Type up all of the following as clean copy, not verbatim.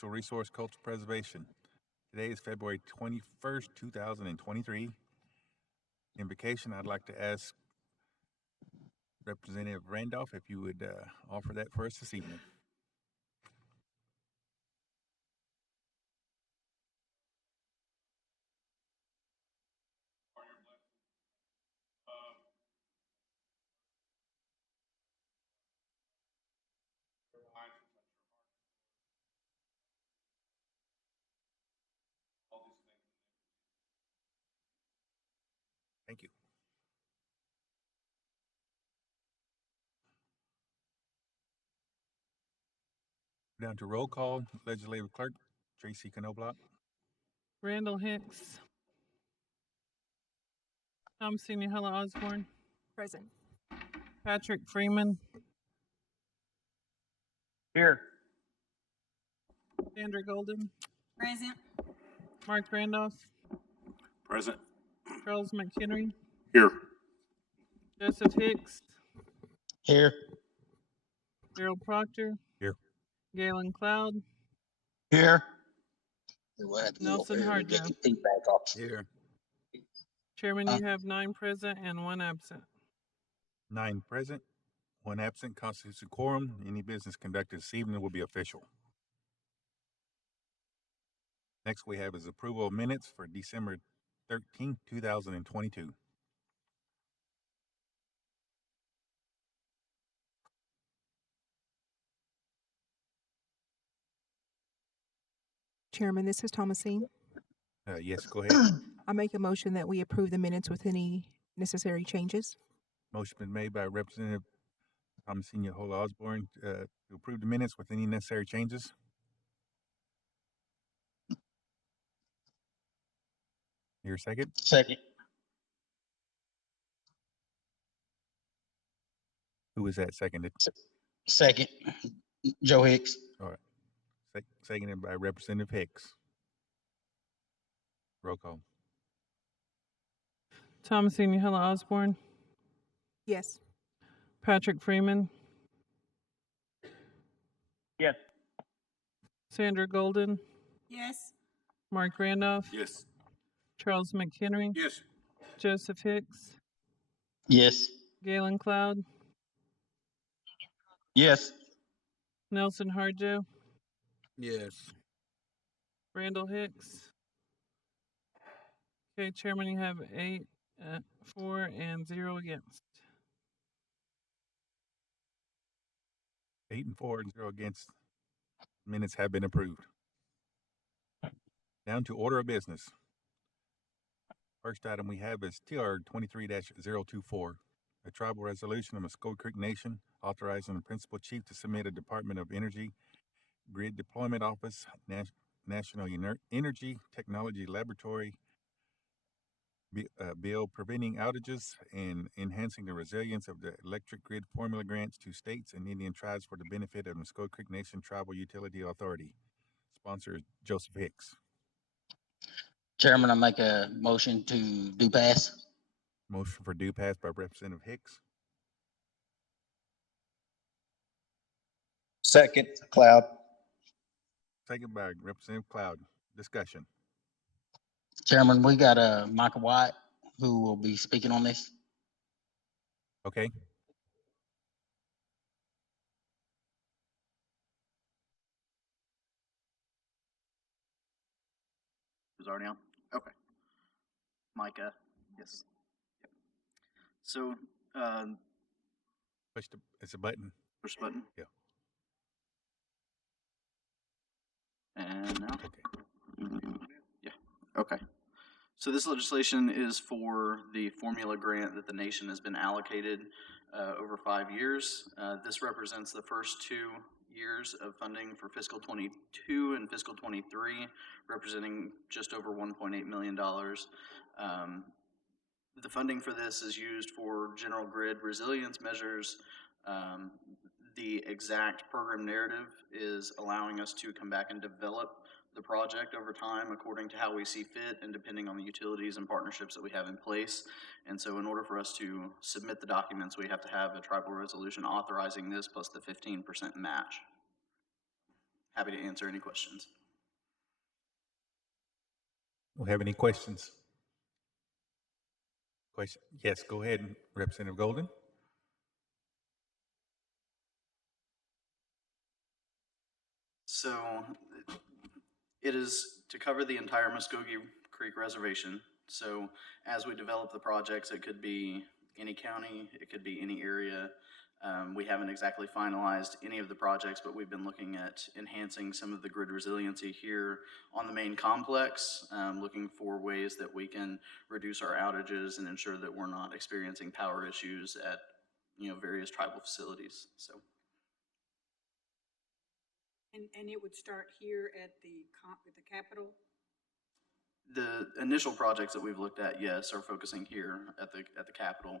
Natural Resource Cultural Preservation. Today is February 21st, 2023. Invocation, I'd like to ask Representative Randolph if you would offer that for us this evening. Thank you. Down to roll call. Legislative Clerk Tracy Knobloch. Randall Hicks. Thomasina Hella Osborne. Present. Patrick Freeman. Here. Sandra Golden. Present. Mark Randolph. Present. Charles McHenry. Here. Joseph Hicks. Here. Gerald Proctor. Here. Galen Cloud. Here. Nelson Harjo. Here. Chairman, you have 9 present and 1 absent. 9 present, 1 absent, constitutes a quorum. Any business conducted this evening will be official. Next we have is approval of minutes for December 13th, 2022. Chairman, this is Thomasine. Yes, go ahead. I make a motion that we approve the minutes with any necessary changes. Motion been made by Representative Thomasina Hola Osborne to approve the minutes with any necessary changes. Your second? Second. Who was that seconded? Second. Joe Hicks. All right. Seconded by Representative Hicks. Roll call. Thomasina Hella Osborne. Yes. Patrick Freeman. Yes. Sandra Golden. Yes. Mark Randolph. Yes. Charles McHenry. Yes. Joseph Hicks. Yes. Galen Cloud. Yes. Nelson Harjo. Yes. Randall Hicks. Okay, Chairman, you have 8, 4, and 0 against. 8 and 4 and 0 against. Minutes have been approved. Down to order of business. First item we have is TR 23-024, a tribal resolution of Muskogee Creek Nation authorizing the Principal Chief to submit a Department of Energy Grid Deployment Office National Energy Technology Laboratory bill preventing outages and enhancing the resilience of the electric grid formula grants to states and Indian tribes for the benefit of Muskogee Creek Nation Tribal Utility Authority. Sponsor is Joseph Hicks. Chairman, I make a motion to do pass. Motion for due pass by Representative Hicks. Second. Cloud. Second by Representative Cloud. Discussion. Chairman, we got Michael White who will be speaking on this. Okay. Is already on? Okay. Micah, yes. Yep. So, Push it's a button. push the button. Yeah. And now? Okay. Yeah, okay. So this legislation is for the formula grant that the nation has been allocated over 5 years. This represents the first 2 years of funding for fiscal 22 and fiscal 23, representing just over $1.8 million. The funding for this is used for general grid resilience measures. The exact program narrative is allowing us to come back and develop the project over time according to how we see fit and depending on the utilities and partnerships that we have in place. And so in order for us to submit the documents, we have to have a tribal resolution authorizing this plus the 15% match. happy to answer any questions. Do we have any questions? Question? Yes, go ahead, Representative Golden. So it is to cover the entire Muskogee Creek Reservation. So as we develop the projects, it could be any county, it could be any area. We haven't exactly finalized any of the projects, but we've been looking at enhancing some of the grid resiliency here on the main complex, looking for ways that we can reduce our outages and ensure that we're not experiencing power issues at various tribal facilities. So. And it would start here at the Capitol? The initial projects that we've looked at, yes, are focusing here at the Capitol.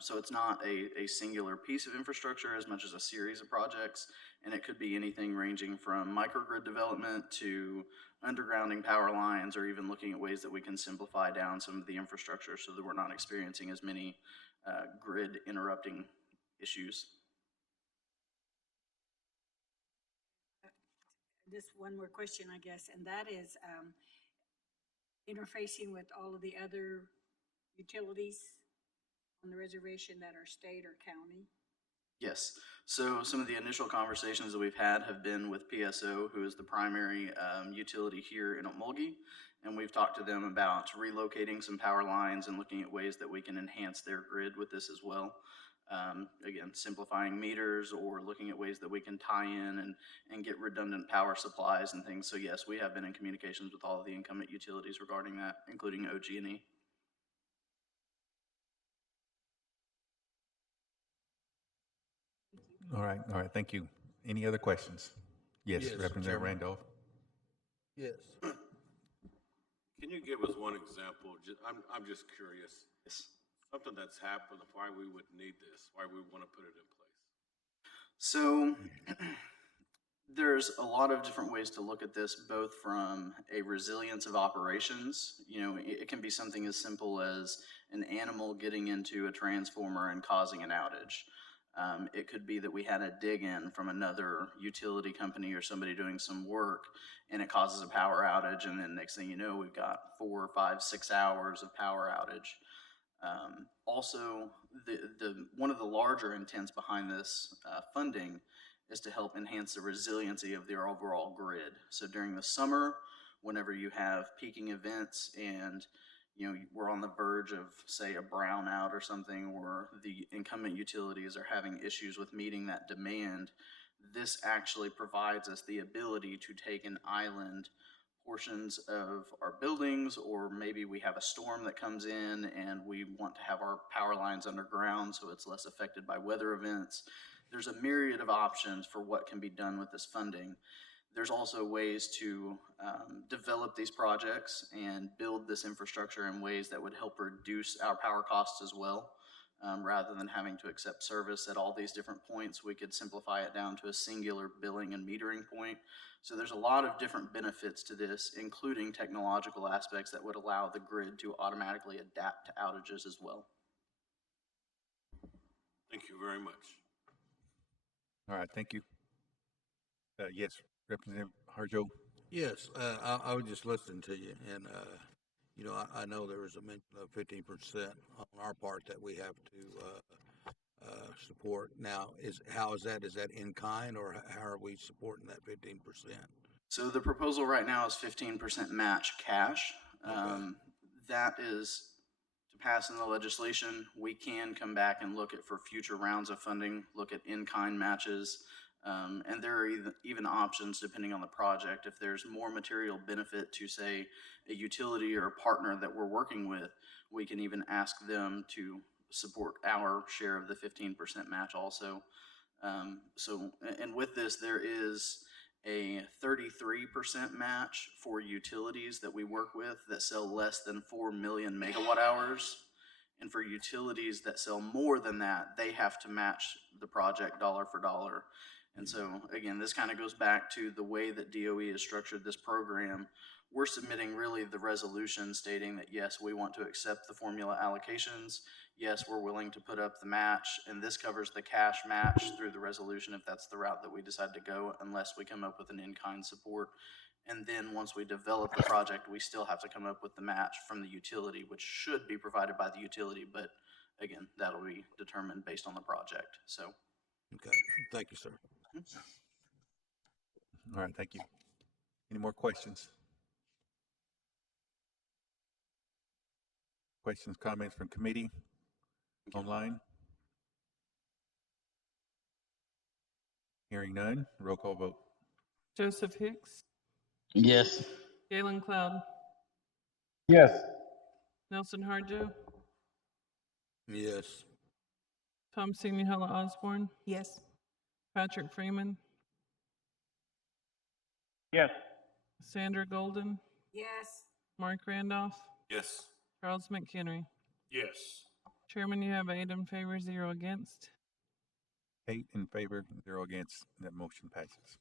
So it's not a singular piece of infrastructure as much as a series of projects, and it could be anything ranging from microgrid development to undergrounding power lines, or even looking at ways that we can simplify down some of the infrastructure so that we're not experiencing as many grid interrupting issues. Just one more question, I guess, and that is interfacing with all of the other utilities on the reservation that are state or county? Yes. So some of the initial conversations that we've had have been with PSO, who is the primary utility here in Okmulgee, and we've talked to them about relocating some power lines and looking at ways that we can enhance their grid with this as well. Again, simplifying meters or looking at ways that we can tie in and get redundant power supplies and things. So yes, we have been in communications with all of the incumbent utilities regarding that, including OG&E. All right, thank you. Any other questions? Yes, Yes, Representative Chairman. Randolph. Yes. Can you give us one example? I'm just curious. Yes. Something that's happened, why we would need this, why we want to put it in place. So there's a lot of different ways to look at this, both from a resilience of operations. It can be something as simple as an animal getting into a transformer and causing an outage. It could be that we had a dig-in from another utility company or somebody doing some work, and it causes a power outage, and then next thing you know, we've got 4, 5, 6 hours of power outage. Also, one of the larger intents behind this funding is to help enhance the resiliency of their overall grid. So during the summer, whenever you have peaking events and we're on the verge of, say, a brownout or something, or the incumbent utilities are having issues with meeting that demand, this actually provides us the ability to take and island portions of our buildings, or maybe we have a storm that comes in and we want to have our power lines underground so it's less affected by weather events. There's a myriad of options for what can be done with this funding. There's also ways to develop these projects and build this infrastructure in ways that would help reduce our power costs as well. Rather than having to accept service at all these different points, we could simplify it down to a singular billing and metering point. So there's a lot of different benefits to this, including technological aspects that would allow the grid to automatically adapt to outages as well. Thank you very much. All right, thank you. Yes, Representative Harjo. Yes, I was just listening to you, and I know there was a mention of 15% on our part that we have to support. Now, how is that? Is that in kind, or how are we supporting that 15%? So the proposal right now is 15% match cash. Okay. That is to pass in the legislation. We can come back and look at for future rounds of funding, look at in-kind matches. And there are even options depending on the project. If there's more material benefit to, say, a utility or a partner that we're working with, we can even ask them to support our share of the 15% match also. And with this, there is a 33% match for utilities that we work with that sell less than 4 million megawatt hours. And for utilities that sell more than that, they have to match the project dollar for dollar. And so, again, this kind of goes back to the way that DOE has structured this program. We're submitting really the resolution stating that, yes, we want to accept the formula allocations. Yes, we're willing to put up the match, and this covers the cash match through the resolution if that's the route that we decide to go, unless we come up with an in-kind support. And then once we develop the project, we still have to come up with the match from the utility, which should be provided by the utility, but again, that'll be determined based on the project. So, Okay, thank you, sir. All right, thank you. Any more questions? Questions, comments from committee, online? Hearing none, roll call vote. Joseph Hicks, Yes. Galen Cloud, Yes. Nelson Harjo, Yes. Tom Signihala Osborne, Yes. Patrick Freeman, Yes. Sandra Golden, Yes. Mark Randolph, Yes. Charles McHenry. Yes. Chairman, you have 8 in favor, 0 against. 8 in favor, 0 against. That motion passes.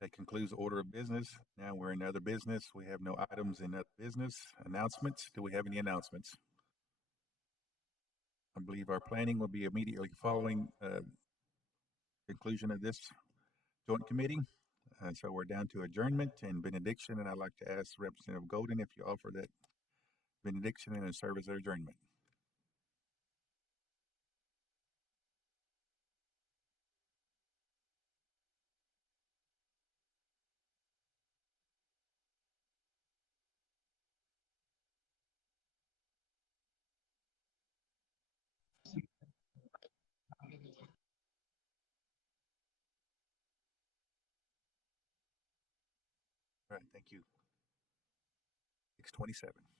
That concludes the order of business. Now we're in other business. We have no items in other business. Announcements. Do we have any announcements? I believe our planning will be immediately following conclusion of this joint committee. So we're down to adjournment and benediction, and I'd like to ask Representative Golden if you offer that benediction and serve as their adjournment. All right, thank you. 6:27.